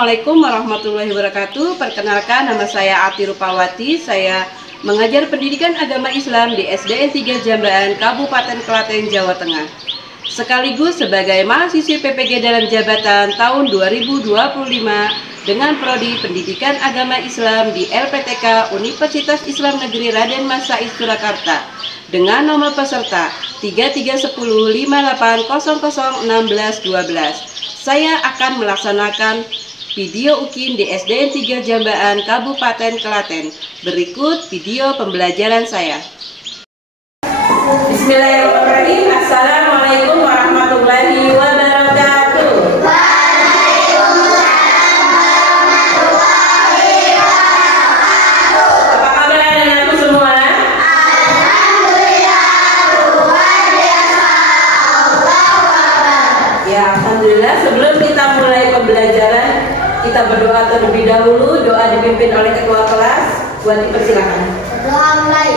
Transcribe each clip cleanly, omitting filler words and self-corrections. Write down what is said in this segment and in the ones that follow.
Assalamualaikum warahmatullahi wabarakatuh. Perkenalkan, nama saya Ati Rupawati. Saya mengajar pendidikan agama Islam di SDN 3 Jambaan, Kabupaten Klaten, Jawa Tengah. Sekaligus sebagai mahasiswi PPG dalam jabatan tahun 2025 dengan prodi Pendidikan Agama Islam di LPTK Universitas Islam Negeri Raden Mas Said Surakarta dengan nomor peserta 331058001612. Saya akan melaksanakan video UKIM di SDN 3 Jambaan, Kabupaten Klaten. Berikut video pembelajaran saya. Bismillahirrahmanirrahim. Assalamualaikum warahmatullahi wabarakatuh. Waalaikumsalam warahmatullahi wabarakatuh. Apa kabar anak-anakku semua? Alhamdulillah, luar biasa. Allahu Akbar. Ya, alhamdulillah. Sebelum kita mulai pembelajaran, kita berdoa terlebih dahulu. Doa dipimpin oleh ketua kelas. Buat dipersilakan. Doa mulai.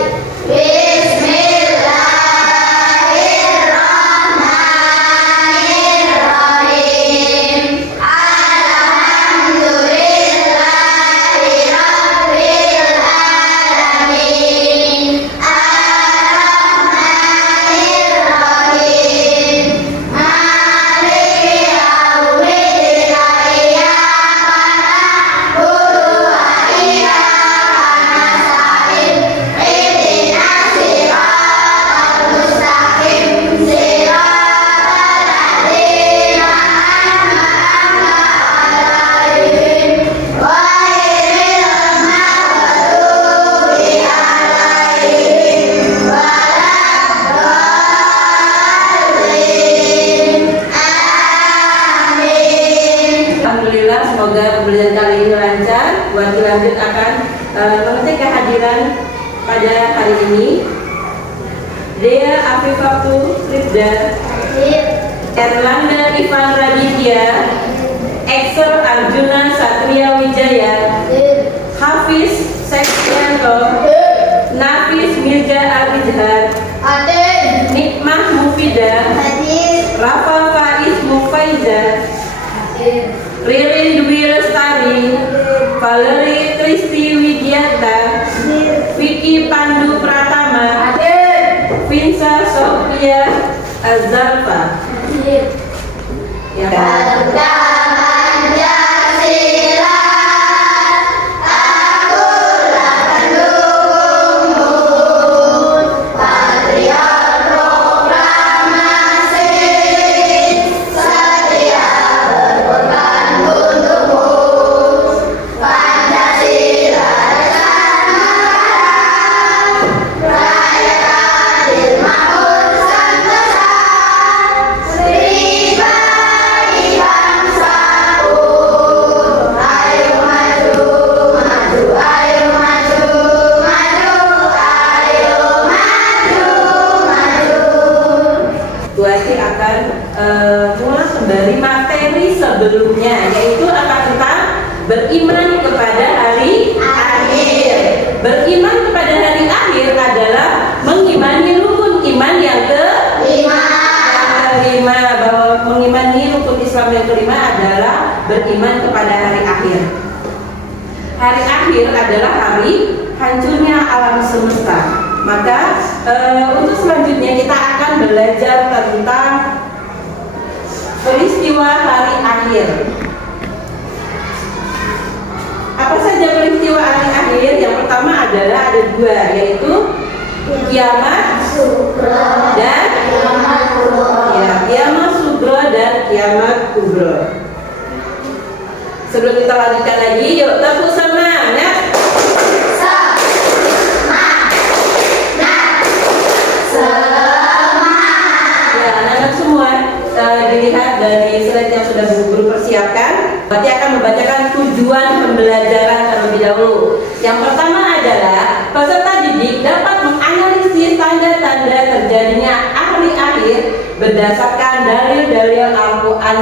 Semoga pembelajaran kali ini lancar. Buat lanjut akan mengetik kehadiran pada hari ini. Dea Afifatul Rifda, Erlanda Ivan Raditya, Excel Arjuna Satria Wijaya, Hafiz Sekyanto, Nafis Mirza Al-Izhar, Nikmah Mufidah, Rafa Faiz Mufaiza, Ririn Dwi Lestari, Valeri Kristi Widiata, Vicky Pandu Pratama, Vinsa Sofia Azalfa. Ya. Mulai kembali materi sebelumnya, yaitu apa tentang beriman kepada hari akhir. Beriman kepada hari akhir adalah mengimani rukun iman yang kelima. Bahwa mengimani rukun Islam yang kelima adalah beriman kepada hari akhir. Hari akhir adalah hari hancurnya alam semesta. Maka untuk selanjutnya kita akan belajar tentang peristiwa hari akhir. Apa saja peristiwa hari akhir? Yang pertama adalah ada dua, yaitu kiamat sugro dan kiamat kubro. Ya, kiamat sugro dan kiamat kubro. Sebelum kita lanjutkan lagi, yuk tepuk semangat. Dilihat dari slide yang sudah guru persiapkan, berarti akan membacakan tujuan pembelajaran terlebih dahulu. Yang pertama adalah peserta didik dapat menganalisis tanda-tanda terjadinya hari akhir berdasarkan dalil-dalil Al-Quran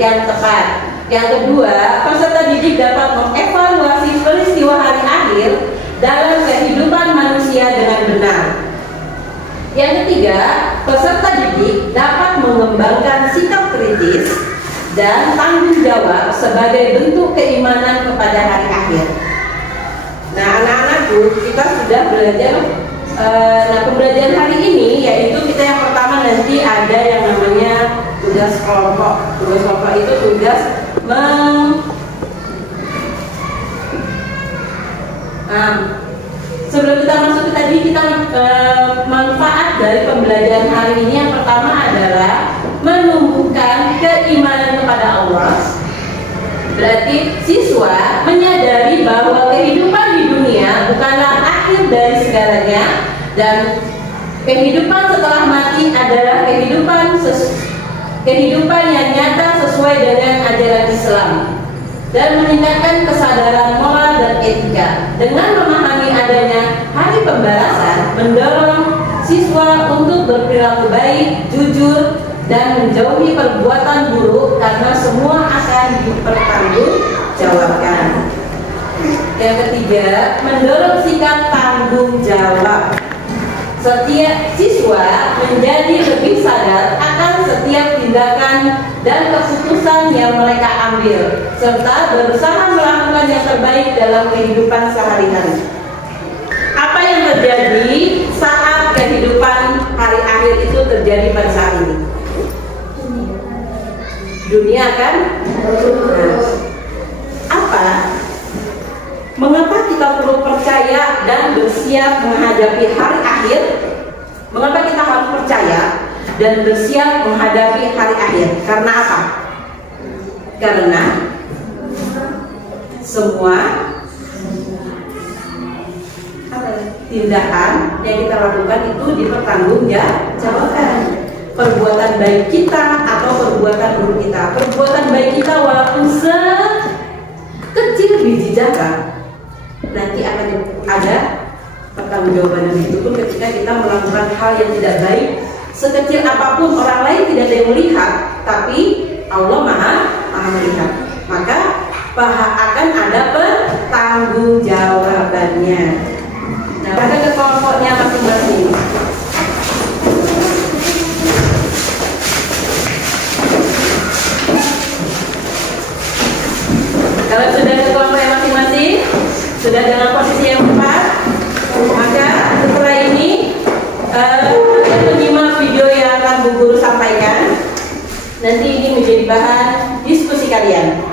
yang tepat. Yang kedua, peserta didik dapat mengevaluasi peristiwa hari akhir dalam kehidupan manusia dengan benar. Yang ketiga, peserta didik dapat mengembangkan sikap kritis dan tanggung jawab sebagai bentuk keimanan kepada hari akhir. Nah, anak-anakku, kita sudah belajar. Nah, pembelajaran hari ini yaitu kita yang pertama nanti ada yang namanya tugas kelompok. Tugas kelompok itu tugas sebelum kita masuk ke tadi, kita manfaat dari pembelajaran hari ini yang pertama adalah menumbuhkan keimanan kepada Allah. Berarti siswa menyadari bahwa kehidupan di dunia bukanlah akhir dari segalanya, dan kehidupan setelah mati adalah kehidupan yang nyata sesuai dengan ajaran Islam, dan meningkatkan kesadaran moral dan etika. Dengan memahami adanya hari pembalasan, mendorong siswa untuk berperilaku baik, jujur, dan menjauhi perbuatan buruk, karena semua akan dipertanggungjawabkan. Yang ketiga, mendorong sikap tanggung jawab. Setiap siswa menjadi lebih sadar akan setiap tindakan dan keputusan yang mereka ambil, serta berusaha melakukan yang terbaik dalam kehidupan sehari-hari. Apa yang terjadi saat kehidupan hari akhir itu terjadi pada saat ini? Dunia kan? Apa? Mengapa kita perlu percaya dan bersiap menghadapi hari akhir? Mengapa kita harus percaya dan bersiap menghadapi hari akhir? Karena apa? Karena semua tindakan yang kita lakukan itu dipertanggungjawabkan. Perbuatan baik kita atau perbuatan buruk kita. Perbuatan baik kita walaupun sekecil biji jangka, nanti akan ada pertanggungjawaban itu pun ketika kita melakukan hal yang tidak baik. Sekecil apapun, orang lain tidak ada yang melihat, tapi Allah maha melihat. Maka akan ada pertanggungjawabannya. Nah, ada ke kelompoknya masing-masing. Kalau sudah ke kelompok masing-masing, sudah dalam posisi yang tepat, maka setelah ini kalian menyimak video yang akan Bu Guru sampaikan. Nanti ini menjadi bahan diskusi kalian.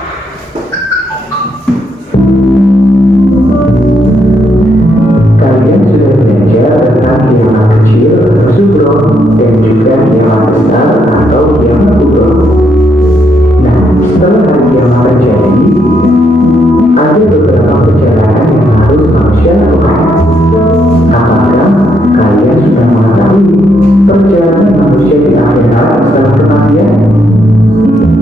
Kalian sudah belajar tentang kiamat kecil, subro, dan juga kiamat besar atau kiamat kubro. Nah, setelah kiamat terjadi, ada beberapa perjalanan yang harus manusia lakukan. Apakah kalian sudah mengetahui perjalanan manusia di akhirat setelah kematian?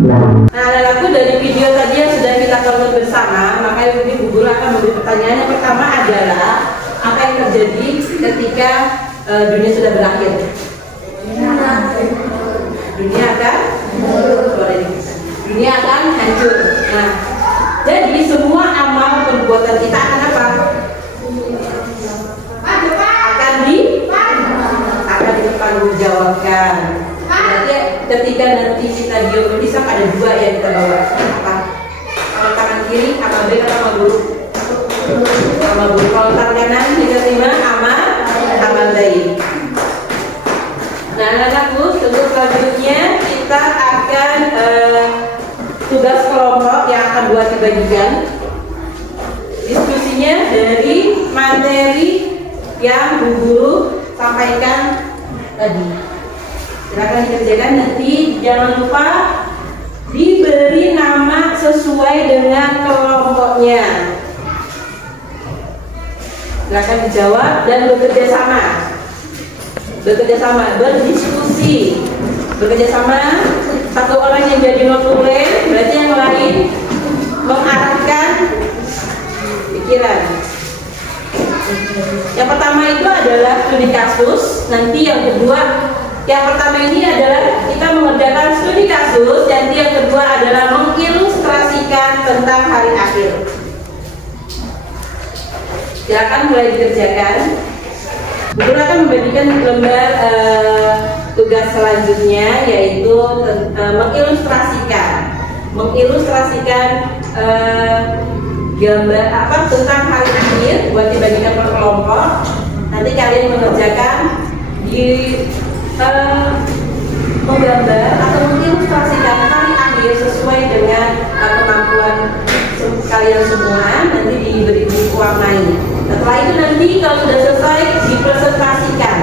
Nah, anak-anakku, dari video tadi yang sudah kita tonton bersama, maka Bu Guru akan memberi pertanyaan. Yang pertama adalah, apa yang terjadi ketika dunia sudah berakhir? Dunia akan hancur. Nah, jadi semua amal perbuatan kita akan apa? Akan dipertanggungjawabkan. Berarti ketika nanti kita bisa ada dua yang kita bawa. Apa? Amal tangan kiri, amal baik atau amal buruk? Amal buruk. Kalau tangan kanan kita terima amal baik. Nah, anak-anakku, untuk selanjutnya kita akan tugas kelompok yang akan buat dibagikan. Diskusinya dari materi yang Bu Guru sampaikan tadi. Silakan dikerjakan. Nanti jangan lupa diberi nama sesuai dengan kelompoknya. Silakan dijawab dan bekerja sama, berdiskusi, bekerja sama. Satu orang yang jadi notulen, berarti yang lain mengarahkan pikiran. Yang pertama itu adalah studi kasus. Nanti yang kedua, yang pertama ini adalah kita mengerjakan studi kasus. Nanti yang kedua adalah mengilustrasikan tentang hari akhir. Silakan mulai dikerjakan. Guru akan membagikan lembar tugas selanjutnya, yaitu mengilustrasikan. mengilustrasikan gambar tentang hari akhir buat dibagikan per kelompok. Nanti kalian mengerjakan di menggambar atau mengilustrasikan hari akhir sesuai dengan kemampuan kalian semua. Nanti diberi buku warnai. Setelah itu nanti kalau sudah selesai dipresentasikan.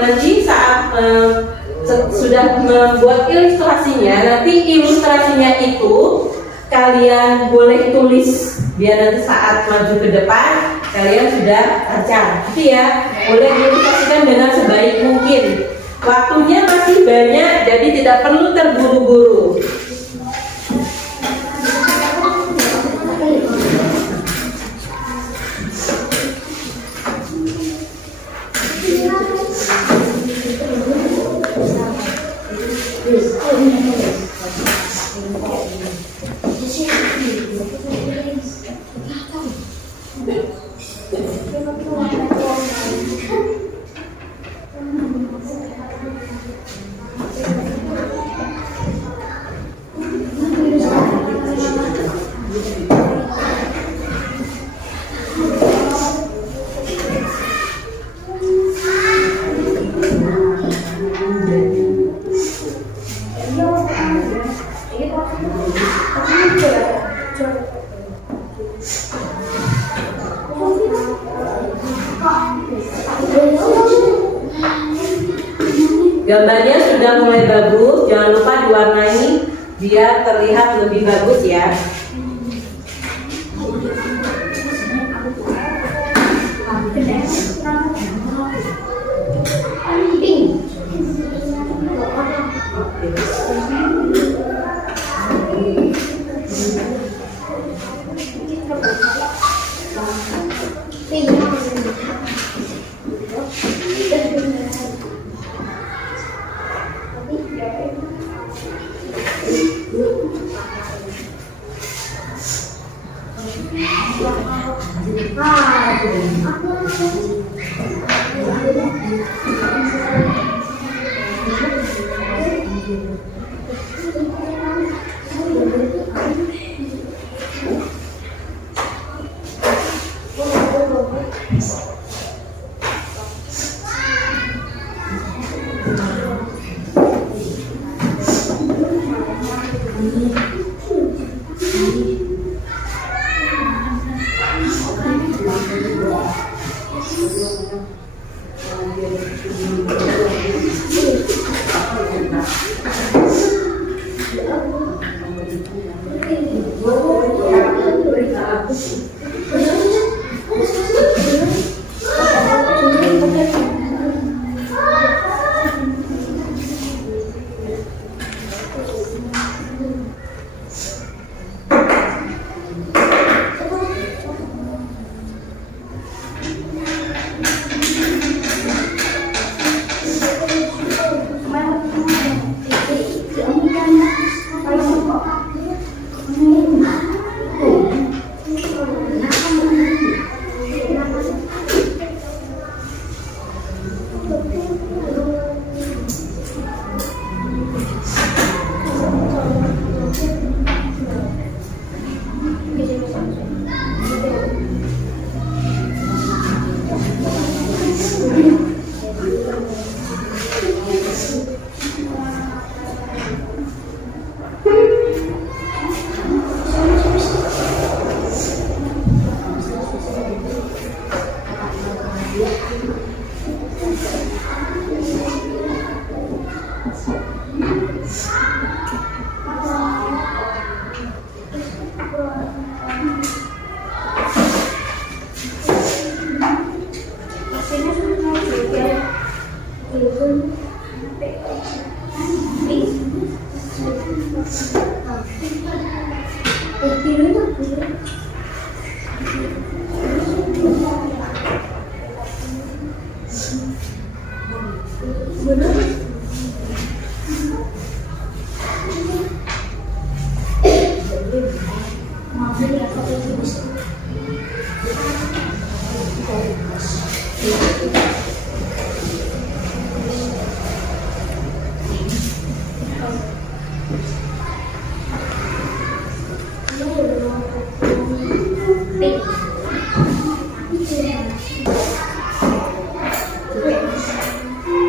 nanti saat sudah membuat ilustrasinya, nanti ilustrasinya itu kalian boleh tulis biar nanti saat maju ke depan kalian sudah lancar, gitu ya. Boleh diilustrasikan dengan sebaik mungkin. Waktunya masih banyak, jadi tidak perlu terburu-buru. Gambarnya sudah mulai bagus, jangan lupa diwarnai biar terlihat lebih bagus ya.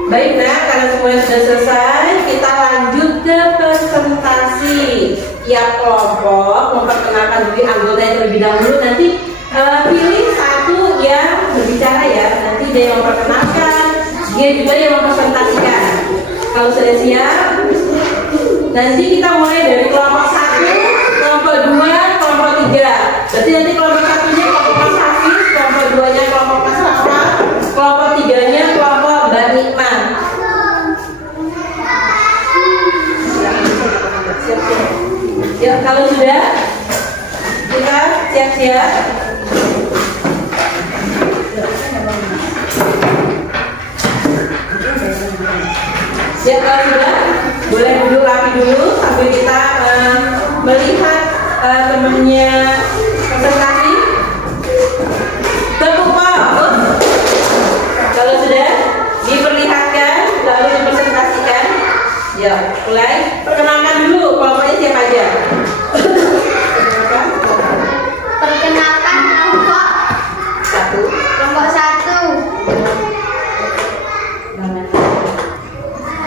Baik, nah karena semuanya sudah selesai, kita lanjut ke presentasi. Tiap kelompok memperkenalkan diri anggotanya terlebih dahulu. Nanti pilih satu yang berbicara ya. Nanti dia yang memperkenalkan, Dia juga yang mempresentasikan. Kalau sudah siap, nanti kita mulai dari kelompok 1, kelompok 2, kelompok 3. Berarti nanti kelompok 1-nya kelompok Mas Hafiz, kelompok 2-nya kelompok Mas Rafa, kelompok 3-nya kelompok Mbak Nikma. Ya, kalau sudah, kita siap-siap. Ya, kalau sudah, boleh duduk rapi dulu sambil kita melihat temannya presentasi. Tepuk tangan. Kalau sudah diperlihatkan, lalu dipresentasikan. Ya, mulai. Perkenalkan dulu kelompoknya siapa aja. Perkenalkan kelompok 1. kelompok 1.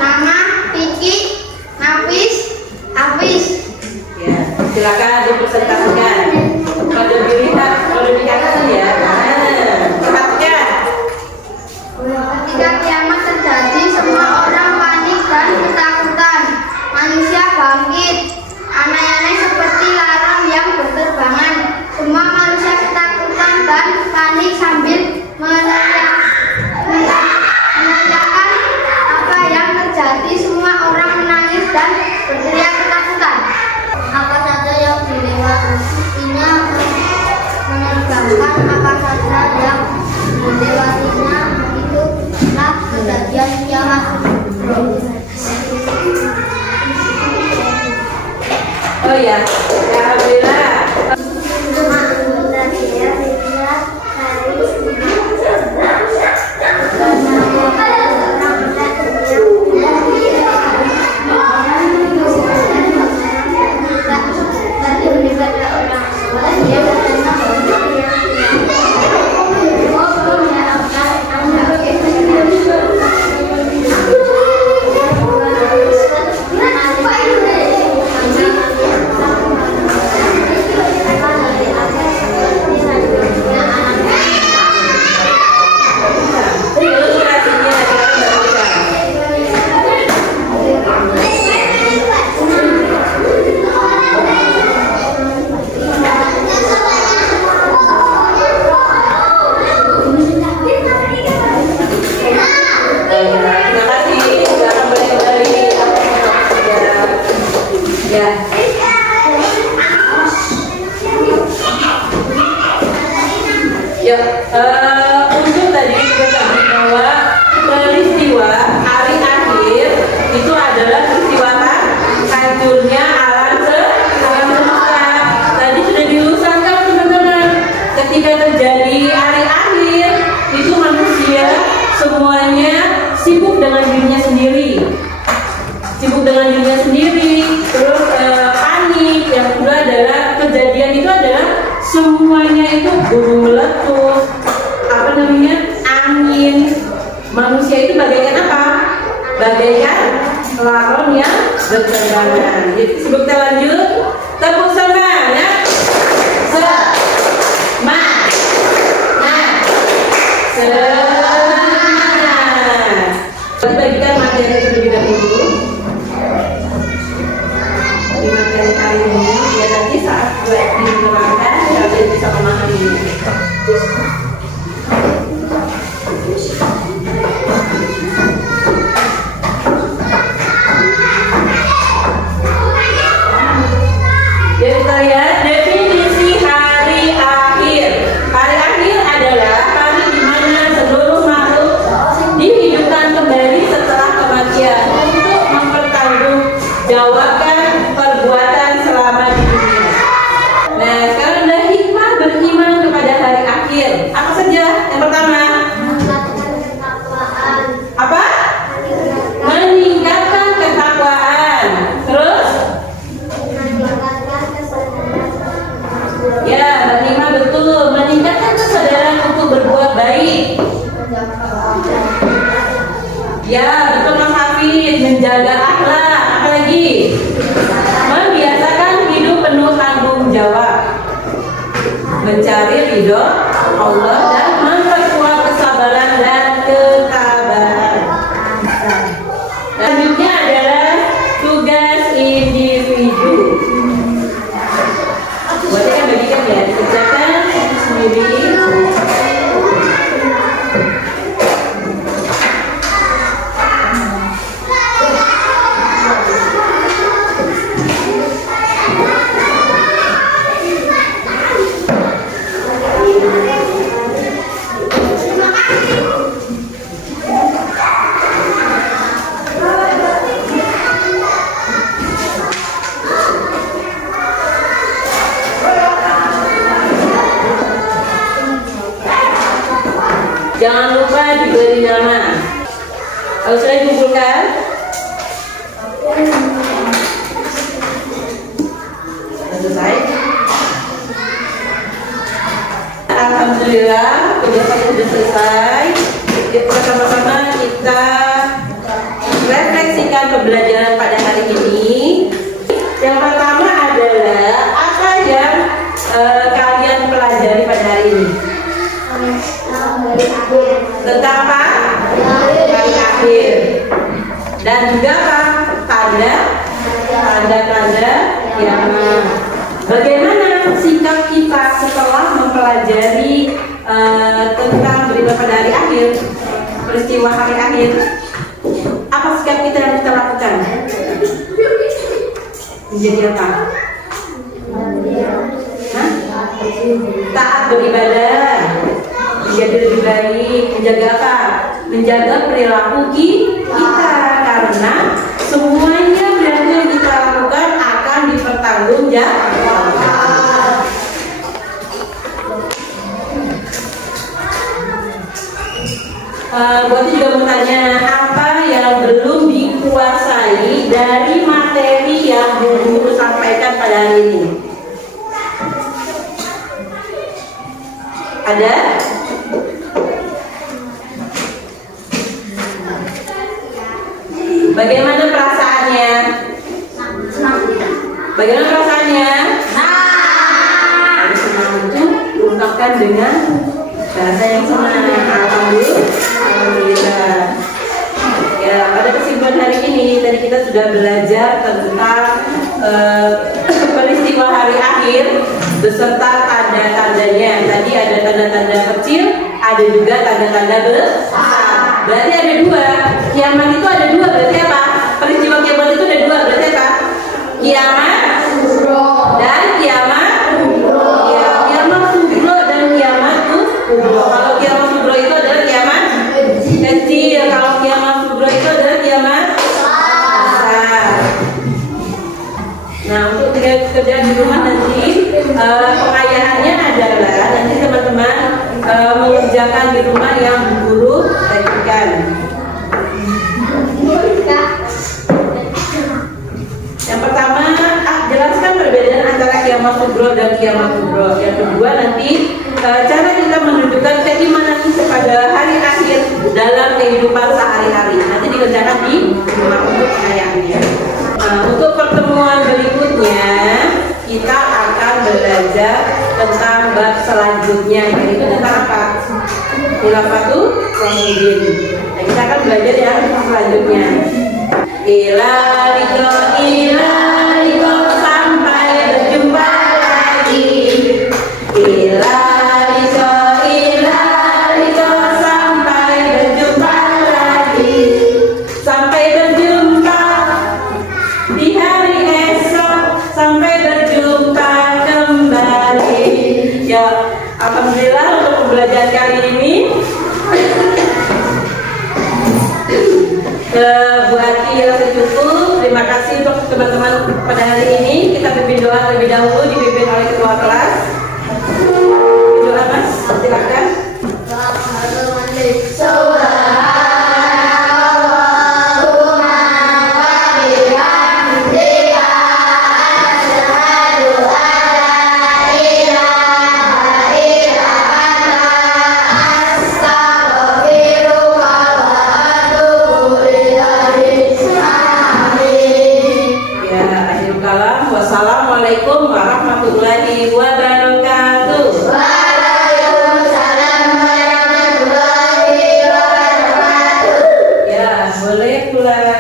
Nama Vicky, Hafiz, Hafiz. Ya, silakan dipresentasikan. Kalau dilihat, kalau dikasih ya. Perhatikan. Ketika kiamat terjadi, semua orang panik dan ketakutan. Manusia bangkit, aneh-aneh seperti larang yang berterbangan. Semua manusia ketakutan dan panik sambil menanyakan apa yang terjadi. Semua orang menangis dan berteriak ketakutan. Apa saja yang dilewatinya menerbangkan, apa saja yang dilewatinya, itulah kejadian kiamat. Oh ya, alhamdulillah. Untuk tadi kita bahwa peristiwa hari akhir itu adalah peristiwa hancurnya alam semesta. Tadi sudah dilurusankan teman-teman. Ketika terjadi hari akhir, itu manusia semuanya sibuk dengan dirinya sendiri, terus panik. Yang kedua adalah kejadian itu adalah semuanya itu gunung meletus, angin. Manusia itu bagaikan apa? Bagaikan laron yang berterbangan. Jadi sebelum kita lanjut, tepuk semangat. Semangat. Bagikan materi terlebih dahulu. Di materi kali ini, ya nanti saat diterangkan, kalian bisa memahami. Ya, kita lihat definisi hari akhir. Hari akhir adalah hari di mana seluruh makhluk dihidupkan kembali setelah kematian untuk mempertanggungjawabkan perbuatan selama di dunia. Nah, sekarang ada hikmah beriman kepada hari akhir. Apa saja? Yang pertama, apa? Meningkatkan ketakwaan. Terus? Ya, beriman betul. Meningkatkan kesadaran untuk berbuat baik. Ya, betul Mas Hafiz. Menjaga akhlak. Apa lagi? Membiasakan hidup penuh tanggung jawab. Mencari ridho Allah dan memperkuat kesabaran dan ketabahan. Kalau sudah dikumpulkan, selesai. Alhamdulillah, tugasnya sudah selesai. Bersama-sama kita refleksikan pembelajaran pada hari ini. Yang pertama adalah apa yang kalian pelajari pada hari ini? Tentang apa? Hari akhir. Dan juga apa? Tanda-tanda kiamat. Bagaimana sikap kita setelah mempelajari tentang berita pada hari akhir, peristiwa hari akhir? Apa sikap kita yang kita lakukan? Menjadi apa? Hah? Taat beribadah, menjadi lebih baik, menjaga apa? Menjaga perilaku kita, karena semuanya berarti yang kita lakukan akan dipertanggungjawabkan. Buat juga mau tanya, apa yang belum dikuasai dari materi yang guru sampaikan pada hari ini? Ada? Bagaimana perasaannya? Bagaimana perasaannya? Senang itu diungkapkan dengan bahasa yang senang. Alhamdulillah. Ya, pada kesimpulan hari ini tadi kita sudah belajar tentang peristiwa hari akhir beserta tanda-tandanya. Tadi ada tanda-tanda kecil, ada juga tanda-tanda besar. Berarti ada dua. Kiamat itu ada dua. Berarti apa? Peristiwa kiamat itu ada dua. Berarti apa? Kiamat dan kiamat. Ya, kiamat kubro dan kiamat kubro. Kalau kiamat kubro itu adalah kiamat kecil. Kalau kiamat kubro itu adalah kiamat besar. Nah, untuk kerjaan di rumah nanti pengayahannya adalah nanti teman-teman mengerjakan di rumah yang guru bagikan. Yang pertama, jelaskan perbedaan antara kiamat kubro dan kiamat kubro. Yang kedua, nanti cara kita menunjukkan keimanan kepada hari akhir dalam kehidupan sehari-hari. Nanti dikerjakan di rumah untuk pengayahannya. Untuk pertemuan berikutnya kita akan belajar tentang bab selanjutnya, yaitu tentang apa? Khilafatul Rasyidin. Nah, kita akan belajar yang selanjutnya. Ila liko sampai berjumpa lagi. Ila liko sampai berjumpa lagi. Sampai berjumpa di hari esok, sampai berjumpa kembali. Ya, alhamdulillah untuk pembelajaran kali ini buat rasa cukup. Terima kasih untuk teman-teman pada hari ini. Kita pimpin doa terlebih dahulu, dipimpin oleh ketua kelas. Doa Mas, silakan. Wassalamualaikum warahmatullahi wabarakatuh. Waalaikumsalam warahmatullahi wabarakatuh. Ya, boleh pulang.